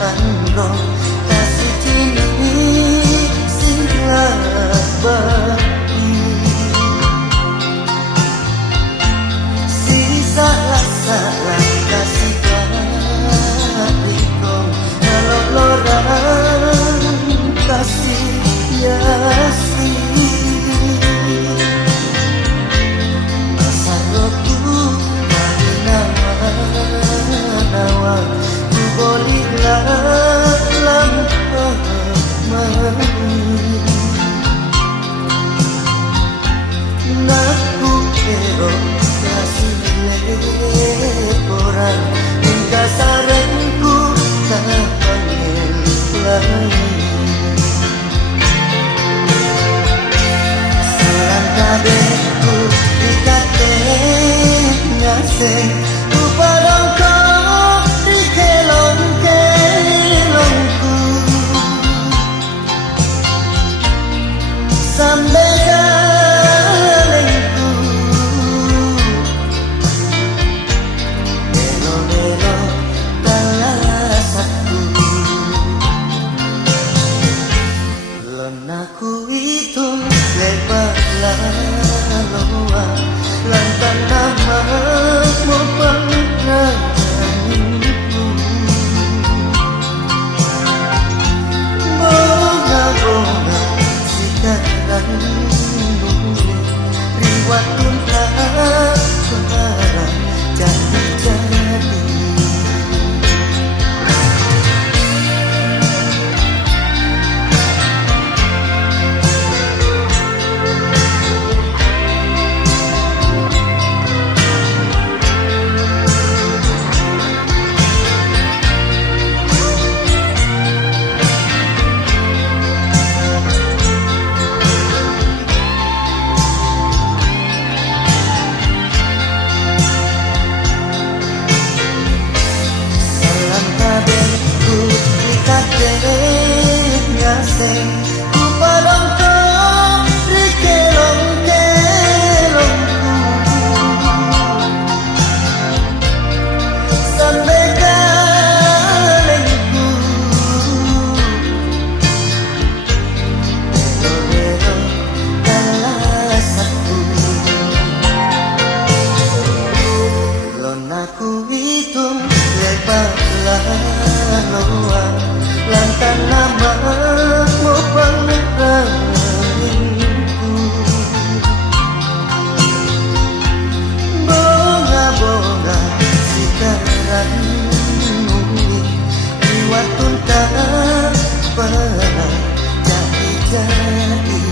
Andro kasih kini abadi sisa salah kasih kadikong kalau lorang kasih yasi masa roku kami nawa ku bolehlah lampah naku pero kasih leporan hingga saranku tak panggil lagi serang kabehku dikatenya ku parang kau di kelong-kelongku sampai aku hitung lebar laluan lantan namamu penggantiku bunga-bunga sikaranmu riwat tuntas barang jadi-jadi ku parang kau di kelong-kelongku sampai kalengku belo-belo kalasaku lon aku hitung lebar laluan lantan namamu pengerangku bunga-bunga sikaranmu riwat tuntas pernah jadi-jadi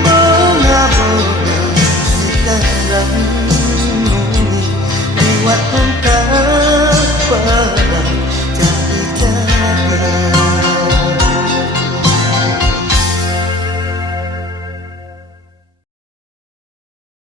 bunga-bunga sikaranmu riwat tuntas pernah